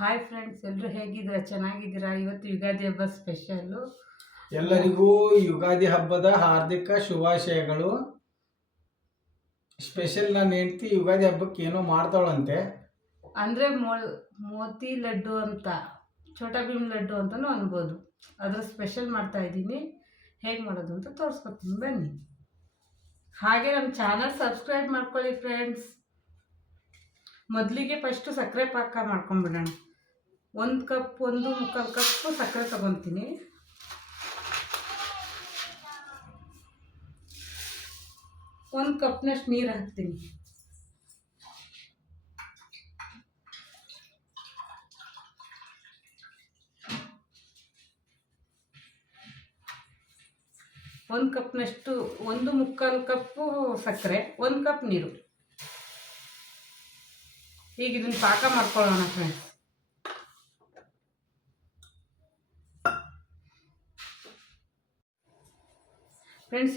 Hi friends, ಎಲ್ಲರೂ ಹೇಗಿದ್ದೀರಾ? ಚೆನ್ನಾಗಿದ್ದೀರಾ? ಇವತ್ತು ಯುಗಾದಿ ಹಬ್ಬ ಸ್ಪೆಷಲ್ಲು. ಎಲ್ಲರಿಗೂ ಯುಗಾದಿ ಹಬ್ಬದ ಹಾರ್ದಿಕ ಶುಭಾಶಯಗಳು. ಸ್ಪೆಷಲ್ ನನ್ನ ಹೆಂಡತಿ ಯುಗಾದಿ ಹಬ್ಬಕ್ಕೆ ಏನೋ ಮಾಡ್ತಾಳಂತೆ. ಅಂದರೆ ಮೋತಿ ಲಡ್ಡು ಅಂತ, ಛೋಟಾ ಭೀಮ್ ಲಡ್ಡು ಅಂತಲೂ ಅನ್ಬೋದು. ಅದರ ಸ್ಪೆಷಲ್ ಮಾಡ್ತಾ ಇದ್ದೀನಿ. ಹೇಗೆ ಮಾಡೋದು ಅಂತ ತೋರಿಸ್ಕೊತೀನಿ, ಬನ್ನಿ. ಹಾಗೆ ನಮ್ಮ ಚಾನಲ್ ಸಬ್ಸ್ಕ್ರೈಬ್ ಮಾಡ್ಕೊಳ್ಳಿ ಫ್ರೆಂಡ್ಸ್. ಮೊದಲಿಗೆ ಫಸ್ಟು ಸಕ್ಕರೆ ಪಾಕ ಮಾಡ್ಕೊಂಡ್ಬಿಡೋಣ. 1 ಕಪ್ 1 ಮುಕ್ಕಾಲು ಕಪ್ ಸಕ್ಕರೆ ತೊಗೊತೀನಿ. ಒಂದು ಕಪ್ನಷ್ಟು ನೀರು ಹಾಕ್ತೀನಿ. ಒಂದು ಕಪ್ನಷ್ಟು 1 ಮುಕ್ಕಾಲು ಕಪ್ಪು ಸಕ್ಕರೆ, 1 ಕಪ್ ನೀರು. ಈಗ ಇದನ್ನು ಪಾಕ ಮಾಡ್ಕೊಳ್ಳೋಣ ಫ್ರೆಂಡ್ಸ್.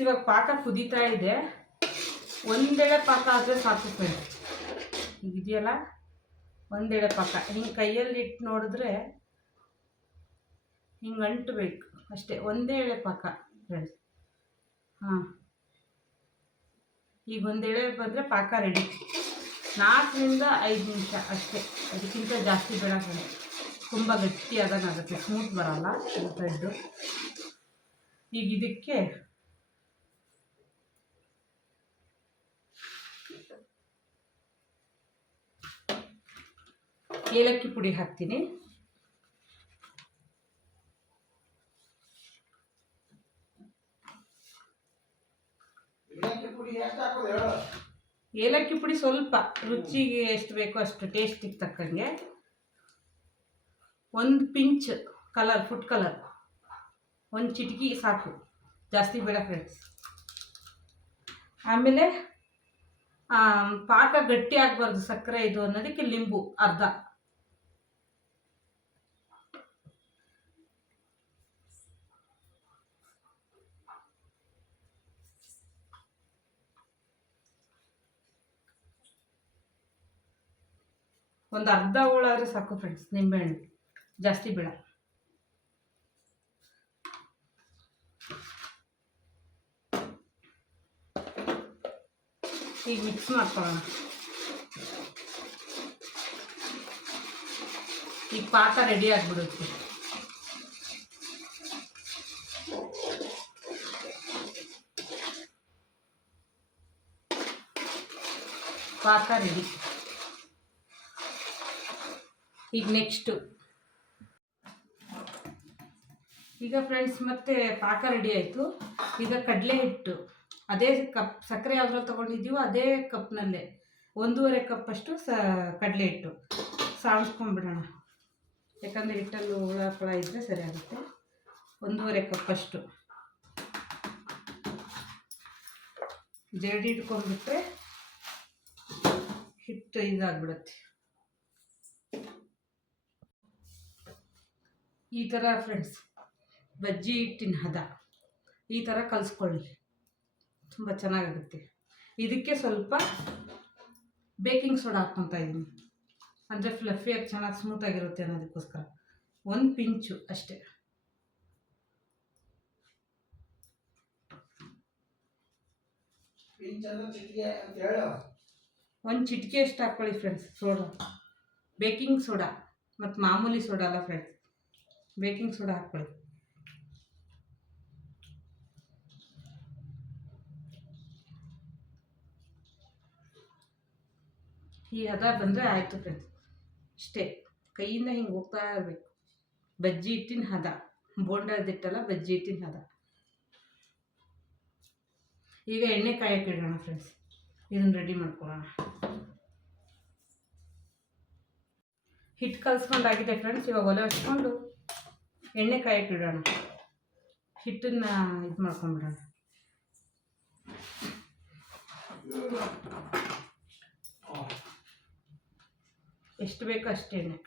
ಇವಾಗ ಪಾಕ ಕುದೀತಾ ಇದೆ. ಒಂದೆಳೆ ಪಾಕ ಆದರೆ ಸಾಕು ಫ್ರೆಂಡ್ಸ್. ಇದೆಯಲ್ಲ, ಒಂದೆಳೆ ಪಾಕ ಹಿಂಗೆ ಕೈಯಲ್ಲಿ ಇಟ್ಟು ನೋಡಿದ್ರೆ ಹಿಂಗೆ ಅಂಟಬೇಕು ಅಷ್ಟೇ. ಒಂದೇ ಎಳೆ ಪಾಕ ಫ್ರೆಂಡ್ಸ್. ಈಗ ಒಂದೆಳೆ ಬಂದರೆ ಪಾಕ ರೆಡಿ. 4ರಿಂದ 5 ನಿಮಿಷ ಅಷ್ಟೇ, ಅದಕ್ಕಿಂತ ಜಾಸ್ತಿ ಬೇಡ ಫ್ರೆಂಡ್ಸ್. ತುಂಬ ಗಟ್ಟಿ ಆದಂಗಾಗುತ್ತೆ, ಸ್ಮೂತ್ ಬರೋಲ್ಲ ಬ್ರೆಡ್ಡು. ಈಗ ಇದಕ್ಕೆ ಏಲಕ್ಕಿ ಪುಡಿ ಹಾಕ್ತೀನಿ. ಏಲಕ್ಕಿ ಪುಡಿ ಸ್ವಲ್ಪ ರುಚಿಗೆ ಎಷ್ಟು ಬೇಕೋ ಅಷ್ಟು, ಟೇಸ್ಟಿಗೆ ತಕ್ಕಂಗೆ. 1 ಪಿಂಚ್ ಕಲರ್, ಫುಡ್ ಕಲರ್, 1 ಚಿಟಿಕೆ ಸಾಕು, ಜಾಸ್ತಿ ಬೇಡ ಫ್ರೆಂಡ್ಸ್. ಆಮೇಲೆ ಪಾಕ ಗಟ್ಟಿ ಆಗಬಾರ್ದು ಸಕ್ಕರೆ ಇದು ಅನ್ನೋದಕ್ಕೆ ಲಿಂಬು ಅರ್ಧ. ಒಂದು ಅರ್ಧ ಹೋಳಾದರೆ ಸಾಕು ಫ್ರೆಂಡ್ಸ್, ನಿಂಬೆಹಣ್ಣು ಜಾಸ್ತಿ ಬೇಡ. ಈಗ ಮಿಕ್ಸ್ ಮಾಡ್ಕೊಳ್ಳೋಣ. ಈಗ ಪಾಕ ರೆಡಿ ಆಗಿಬಿಡುತ್ತೆ. ಪಾಕ ರೆಡಿ. ಈಗ ನೆಕ್ಸ್ಟು ಈಗ ಫ್ರೆಂಡ್ಸ್ ಮತ್ತೆ ಪಾಕ ರೆಡಿ ಆಯಿತು. ಈಗ ಕಡಲೆ ಹಿಟ್ಟು, ಅದೇ ಕಪ್ ಸಕ್ಕರೆ ಯಾವ್ದ್ರಲ್ಲಿ ತೊಗೊಂಡಿದ್ದೀವೋ ಅದೇ ಕಪ್ನಲ್ಲೇ 1.5 ಕಪ್ಪಷ್ಟು ಕಡಲೆ ಹಿಟ್ಟು ಸಾಣಿಸ್ಕೊಂಡ್ಬಿಡೋಣ. ಯಾಕಂದರೆ ಹಿಟ್ಟಲ್ಲಿ ಹುಳ ಇದ್ದರೆ ಸರಿ ಆಗುತ್ತೆ. 1.5 ಕಪ್ಪಷ್ಟು ಜರಡಿ ಇಟ್ಕೊಂಡ್ಬಿಟ್ರೆ ಹಿಟ್ಟು ಇದಾಗ್ಬಿಡುತ್ತೆ. ಈ ಥರ ಫ್ರೆಂಡ್ಸ್ ಬಜ್ಜಿ ಹಿಟ್ಟಿನ ಹದ ಈ ಥರ ಕಲಿಸ್ಕೊಳ್ಳಿ, ತುಂಬ ಚೆನ್ನಾಗಾಗುತ್ತೆ. ಇದಕ್ಕೆ ಸ್ವಲ್ಪ ಬೇಕಿಂಗ್ ಸೋಡಾ ಹಾಕ್ಕೊತಾ ಇದ್ದೀನಿ, ಅಂದರೆ ಫ್ಲಫಿಯಾಗಿ ಚೆನ್ನಾಗಿ ಸ್ಮೂತಾಗಿರುತ್ತೆ ಅನ್ನೋದಕ್ಕೋಸ್ಕರ. 1 ಪಿಂಚು ಅಷ್ಟೇ. ಒಂದು ಚಿಟಿಕೆ ಅಷ್ಟು ಹಾಕ್ಕೊಳ್ಳಿ ಫ್ರೆಂಡ್ಸ್ ಸೋಡಾ, ಬೇಕಿಂಗ್ ಸೋಡಾ. ಮತ್ತು ಮಾಮೂಲಿ ಸೋಡಾ ಅಲ್ಲ ಫ್ರೆಂಡ್ಸ್, ಬೇಕಿಂಗ್ ಸೋಡಾ ಹಾಕ್ಕೊಳ್ಳಿ. ಈ ಹದ ಬಂದರೆ ಆಯಿತು ಫ್ರೆಂಡ್ಸ್, ಅಷ್ಟೇ. ಕೈಯಿಂದ ಹಿಂಗೆ ಹೋಗ್ತಾ ಇರಬೇಕು. ಬಜ್ಜಿ ಹಿಟ್ಟಿನ ಹದ, ಬೋಂಡದಿಟ್ಟಲ್ಲ, ಬಜ್ಜಿ ಹಿಟ್ಟಿನ ಹದ. ಈಗ ಎಣ್ಣೆ ಕಾಯಕ್ಕೆ ಇಡೋಣ ಫ್ರೆಂಡ್ಸ್. ಇದನ್ನು ರೆಡಿ ಮಾಡ್ಕೊಳ್ಳೋಣ. ಹಿಟ್ಟು ಕಲಿಸ್ಕೊಂಡಾಗಿದೆ ಫ್ರೆಂಡ್ಸ್. ಇವಾಗ ಒಲೆ ಹಚ್ಕೊಂಡು ಎಣ್ಣೆ ಕಾಯಕ್ಕೆ ಇಡೋಣ. ಹಿಟ್ಟನ್ನು ಇದು ಮಾಡ್ಕೊಂಡ್ಬಿಡೋಣ. ಎಷ್ಟು ಬೇಕೋ ಅಷ್ಟು ಎಣ್ಣೆ.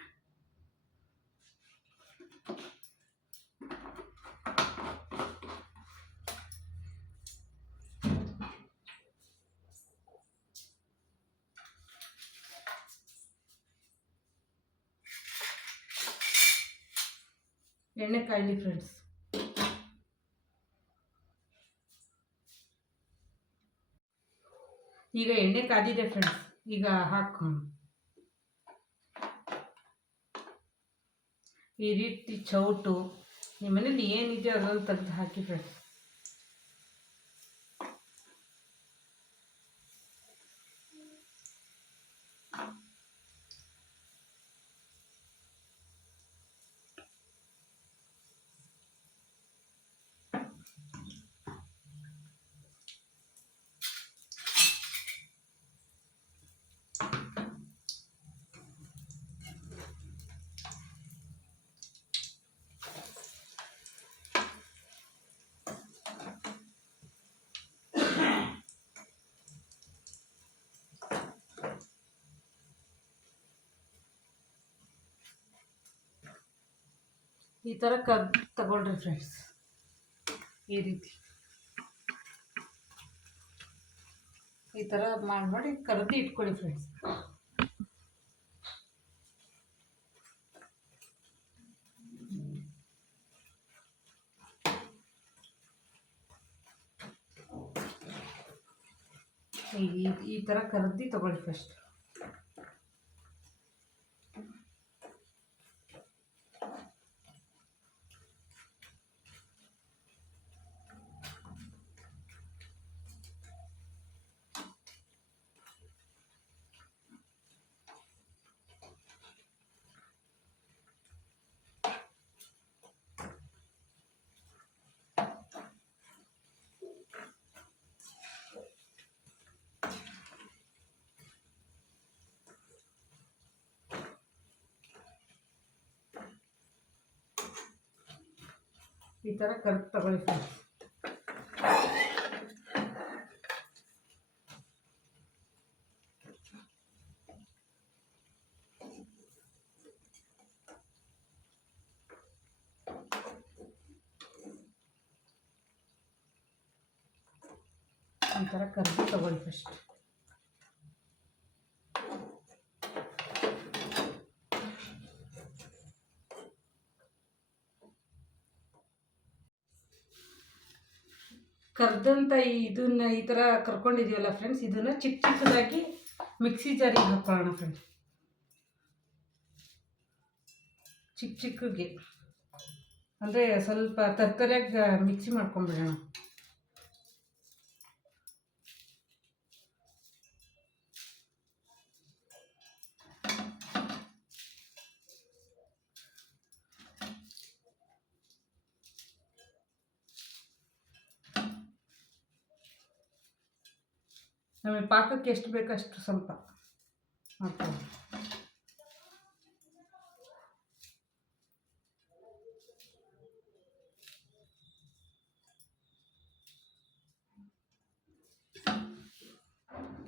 ಎಣ್ಣೆ ಕಾಯಲಿ ಫ್ರೆಂಡ್ಸ್. ಈಗ ಎಣ್ಣೆ ಕಾದಿದೆ ಫ್ರೆಂಡ್ಸ್. ಈಗ ಹಾಕೊಂಡು ಈ ರೀತಿ ಚೌಟು ನಿಮ್ಮ ಮನೇಲಿ ಏನಿದೆ ಅದನ್ನು ತೆಗೆದು ಹಾಕಿ ಫ್ರೆಂಡ್ಸ್. ಈ ಥರ ತಗೊಳ್ರಿ ಫ್ರೆಂಡ್ಸ್. ಈ ರೀತಿ ಈ ಥರ ಮಾಡಿ ಕರ್ದು ಇಟ್ಕೊಳ್ಳಿ ಫ್ರೆಂಡ್ಸ್. ಈ ಥರ ಕರ್ದು ತಗೊಳ್ಳಿ ಫಸ್ಟ್. ಈ ಥರ ಕರ್ದು ತಗೊಳ್ಳಿ ಫ್ರೆಂಡ್ಸ್. ಈ ಥರ ಕರ್ದು ತಗೊಳ್ಳಿ ಫಸ್ಟ್. ಕರ್ದಂಥ ಇದನ್ನ ಈ ಥರ ಕರ್ಕೊಂಡಿದ್ದೀವಲ್ಲ ಫ್ರೆಂಡ್ಸ್, ಇದನ್ನು ಚಿಕ್ಕ ಚಿಕ್ಕದಾಗಿ ಮಿಕ್ಸಿ ಜಾರಿಗೆ ಹಾಕ್ಕೊಳ್ಳೋಣ ಫ್ರೆಂಡ್ಸ್. ಚಿಕ್ಕ ಚಿಕ್ಕಗೆ ಅಂದರೆ ಸ್ವಲ್ಪ ತರ್ತರಿಯಾಗಿ ಮಿಕ್ಸಿ ಮಾಡ್ಕೊಂಡ್ಬಿಡೋಣ. ನಮಗೆ ಪಾಕಕ್ಕೆ ಎಷ್ಟು ಬೇಕಷ್ಟು ಸ್ವಲ್ಪ ಹಾಕ್ಕೊಳ್ಳಿ.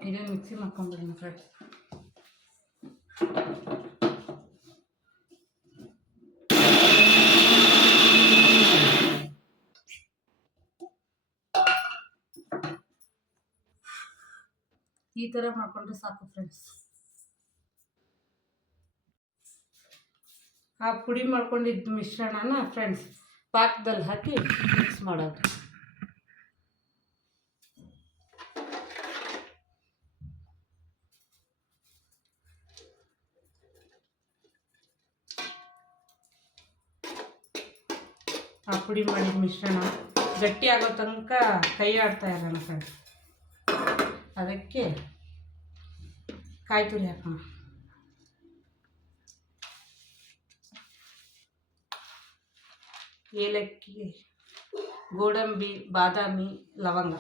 ಇದನ್ನು ಮಿಕ್ಸಿ ಮಾಡ್ಕೊಂಡ್ಬಿಡೋಣ ಫ್ರೆಂಡ್ಸ್. ಈ ಥರ ಮಾಡ್ಕೊಂಡ್ರೆ ಸಾಕು ಫ್ರೆಂಡ್ಸ್. ಆ ಪುಡಿ ಮಾಡ್ಕೊಂಡಿದ್ದ ಮಿಶ್ರಣನ ಫ್ರೆಂಡ್ಸ್ ಪಾಕದಲ್ಲಿ ಹಾಕಿ ಮಿಕ್ಸ್ ಮಾಡೋದು. ಆ ಪುಡಿ ಮಾಡಿದ ಮಿಶ್ರಣ ಗಟ್ಟಿ ಆಗೋ ತನಕ ಕೈ ಆಡ್ತಾ ಇರೋಣ ಫ್ರೆಂಡ್ಸ್. ಅದಕ್ಕೆ ಕಾಯಿ ತುರಿ ಹಾಕೋಣ. ಏಲಕ್ಕಿ, ಗೋಡಂಬಿ, ಬಾದಾಮಿ, ಲವಂಗ,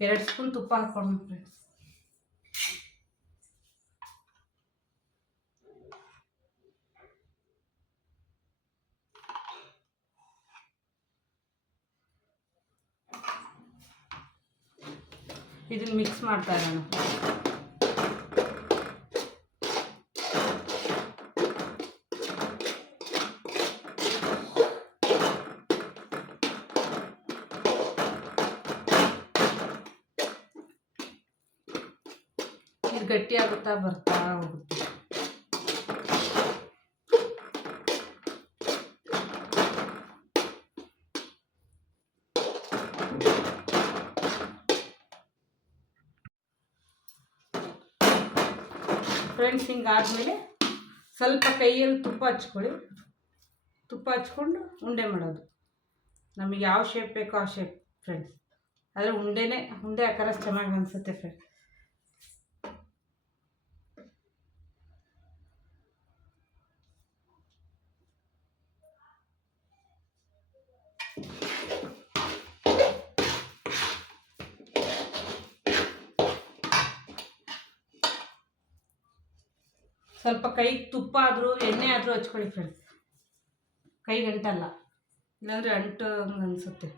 ಎರಡು ಸ್ಪೂನ್ ತುಪ್ಪ ಹಾಕೋಣ ಫ್ರೆಂಡ್ಸ್. ಇದನ್ನು ಮಿಕ್ಸ್ ಮಾಡ್ತಾ ಇರೋಣ. ಇದು ಗಟ್ಟಿ ಆಗುತ್ತಾ ಬರ್ತಾ ಹೋಗುತ್ತೆ. ಫ್ರೆಂಡ್ಸ್, ಹಿಂಗಾದ್ಮೇಲೆ ಸ್ವಲ್ಪ ಕೈಯಲ್ಲಿ ತುಪ್ಪ ಹಚ್ಕೊಳ್ಳಿ. ತುಪ್ಪ ಹಚ್ಕೊಂಡು ಉಂಡೆ ಮಾಡೋದು. ನಮಗೆ ಯಾವ ಶೇಪ್ ಬೇಕೋ ಆ ಶೇಪ್ ಫ್ರೆಂಡ್ಸ್. ಆದರೆ ಉಂಡೆ ಆಕಾರ ಚೆನ್ನಾಗಿ ಅನಿಸುತ್ತೆ ಫ್ರೆಂಡ್ಸ್. ಸ್ವಲ್ಪ ಕೈಗೆ ತುಪ್ಪ ಆದರೂ ಎಣ್ಣೆ ಆದರೂ ಹಚ್ಕೊಳ್ಳಿ ಫ್ರೆಂಡ್ಸ್. ಕೈಗೆ ಅಂಟಲ್ಲ, ಇಲ್ಲಾಂದರೆ ಅಂಟು ಹಂಗೆ ಅನಿಸುತ್ತೆ.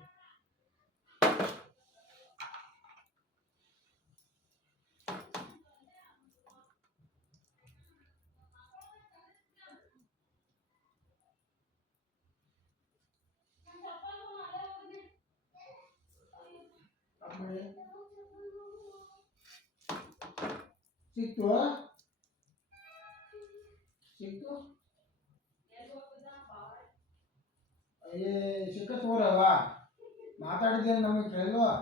ಸಿಕ್ತು ಸಿಕ್ತು ಅಯ್ಯೇ ಸಿಕ್ಕ ತೋರವ ಮಾತಾಡಿದ್ದೇನೆ ನಮಗೆ ಕೇಳಲ್ವಾ?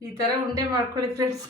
ಈ ಥರ ಉಂಡೆ ಮಾಡ್ಕೊಳ್ಳಿ ಫ್ರೆಂಡ್ಸ್.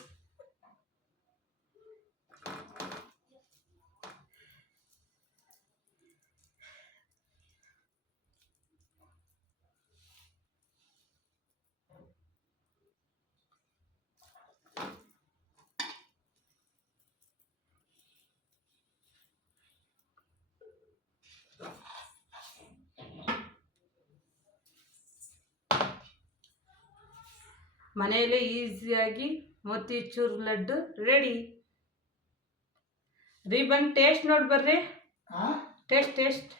ಮನೆಯಲ್ಲೇ ಈಸಿಯಾಗಿ ಮೋತಿಚೂರ್ ಲಡ್ಡು ರೆಡಿ. ಬಂದು ಟೇಸ್ಟ್ ನೋಡಿ ಬರ್ರಿ. ಟೇಸ್ಟ್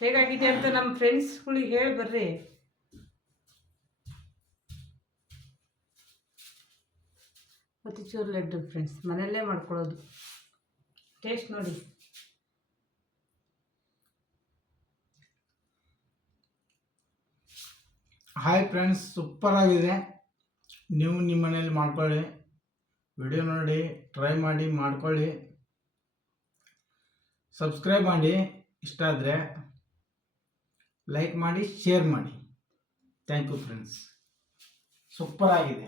ಹೇಗಾಗಿದೆ ಅಂತ ನಮ್ಮ ಫ್ರೆಂಡ್ಸ್ಗಳಿಗೆ ಹೇಳಿ ಬರ್ರಿ. ಮೋತಿಚೂರ್ ಲಡ್ಡು ಫ್ರೆಂಡ್ಸ್ ಮನೆಯಲ್ಲೇ ಮಾಡ್ಕೊಳ್ಳೋದು. ಟೇಸ್ಟ್ ನೋಡಿ. ಹಾಯ್ ಫ್ರೆಂಡ್ಸ್, ಸೂಪರ್ ಆಗಿದೆ. ನೀವು ನಿಮ್ಮ ಮನೇಲಿ ಮಾಡ್ಕೊಳ್ಳಿ. ವಿಡಿಯೋ ನೋಡಿ ಟ್ರೈ ಮಾಡಿ ಮಾಡ್ಕೊಳ್ಳಿ. ಸಬ್ಸ್ಕ್ರೈಬ್ ಮಾಡಿ, ಇಷ್ಟ ಆದರೆ ಲೈಕ್ ಮಾಡಿ, ಶೇರ್ ಮಾಡಿ. ಥ್ಯಾಂಕ್ ಯು ಫ್ರೆಂಡ್ಸ್, ಸೂಪರ್ ಆಗಿದೆ.